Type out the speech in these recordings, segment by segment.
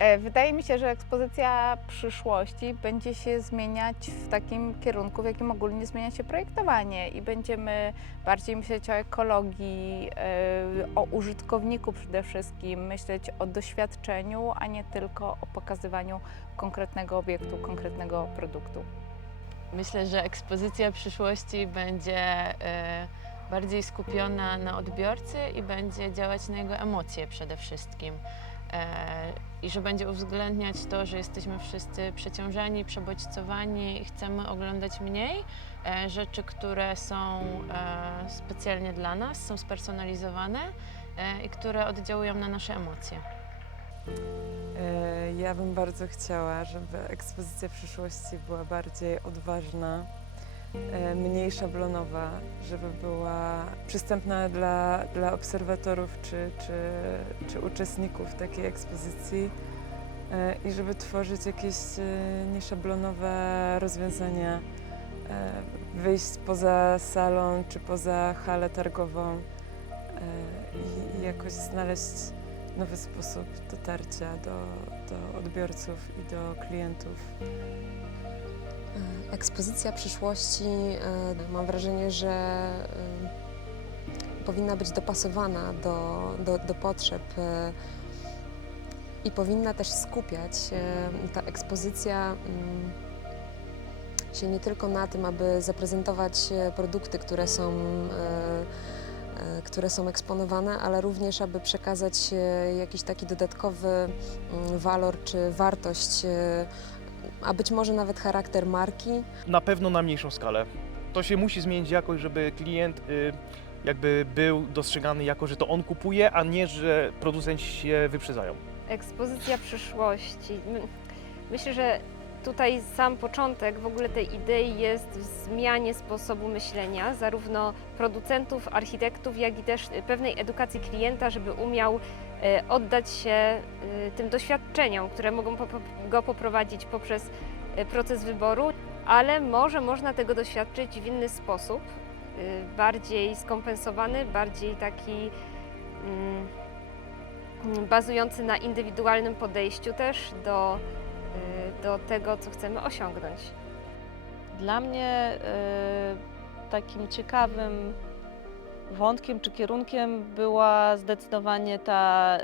E, Wydaje mi się, że ekspozycja przyszłości będzie się zmieniać w takim kierunku, w jakim ogólnie zmienia się projektowanie i będziemy bardziej myśleć o ekologii, e, o użytkowniku przede wszystkim, myśleć o doświadczeniu, a nie tylko o pokazywaniu konkretnego obiektu, konkretnego produktu. Myślę, że ekspozycja przyszłości będzie e, bardziej skupiona na odbiorcy i będzie działać na jego emocje przede wszystkim. E, I że będzie uwzględniać to, że jesteśmy wszyscy przeciążani, przebodźcowani i chcemy oglądać mniej e, rzeczy, które są e, specjalnie dla nas, są spersonalizowane i które oddziałują na nasze emocje. Ja bym bardzo chciała, żeby ekspozycja przyszłości była bardziej odważna, mniej szablonowa, żeby była przystępna dla, dla obserwatorów czy, czy, czy uczestników takiej ekspozycji e, i żeby tworzyć jakieś e, nieszablonowe rozwiązania, e, wyjść poza salon czy poza halę targową e, i jakoś znaleźć nowy sposób dotarcia do, do odbiorców i do klientów. Ekspozycja przyszłości, e, mam wrażenie, że e, powinna być dopasowana do, do, do potrzeb e, i powinna też skupiać ta ekspozycja mm, się nie tylko na tym, aby zaprezentować produkty, które są, które są eksponowane, ale również, aby przekazać jakiś taki dodatkowy mm, walor czy wartość a być może nawet charakter marki. na pewno na mniejszą skalę. To się musi zmienić jakoś, żeby klient y, jakby był dostrzegany jako, że to on kupuje, a nie, że producenci się wyprzedzają. ekspozycja przyszłości. My- Myślę, że tutaj sam początek w ogóle tej idei jest w zmianie sposobu myślenia zarówno producentów, architektów, jak i też pewnej edukacji klienta, żeby umiał e, oddać się e, tym doświadczeniom, które mogą go poprowadzić poprzez e, proces wyboru, ale może można tego doświadczyć w inny sposób, e, bardziej skompensowany, bardziej taki mm, mm, bazujący na indywidualnym podejściu też do, do tego, co chcemy osiągnąć. Dla mnie y, takim ciekawym wątkiem czy kierunkiem była zdecydowanie ta,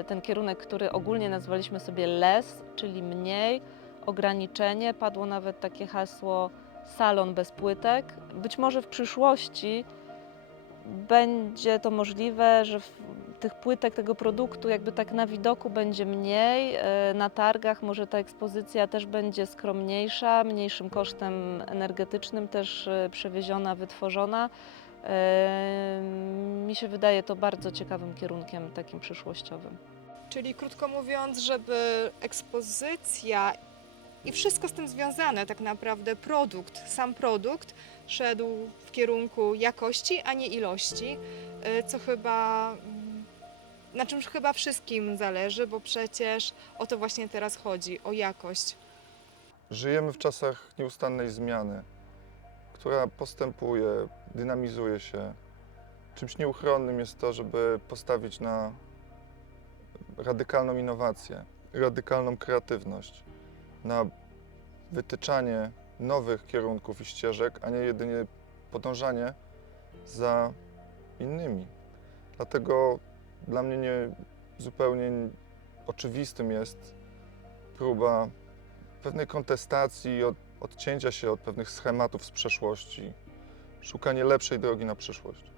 y, ten kierunek, który ogólnie nazwaliśmy sobie less, czyli mniej, ograniczenie. Padło nawet takie hasło salon bez płytek. Być może w przyszłości będzie to możliwe, że tych płytek, tego produktu jakby tak na widoku będzie mniej. e, Na targach może ta ekspozycja też będzie skromniejsza, mniejszym kosztem energetycznym też e, przewieziona, wytworzona. E, Mi się wydaje to bardzo ciekawym kierunkiem takim przyszłościowym. Czyli krótko mówiąc, żeby ekspozycja i wszystko z tym związane, tak naprawdę produkt, sam produkt szedł w kierunku jakości, a nie ilości, co chyba, na czym chyba wszystkim zależy, bo przecież o to właśnie teraz chodzi, o jakość. Żyjemy w czasach nieustannej zmiany, która postępuje, dynamizuje się. Czymś nieuchronnym jest to, żeby postawić na radykalną innowację, radykalną kreatywność, na wytyczanie nowych kierunków i ścieżek, a nie jedynie podążanie za innymi. Dlatego dla mnie nie, zupełnie oczywistym jest próba pewnej kontestacji, od, odcięcia się od pewnych schematów z przeszłości, szukanie lepszej drogi na przyszłość.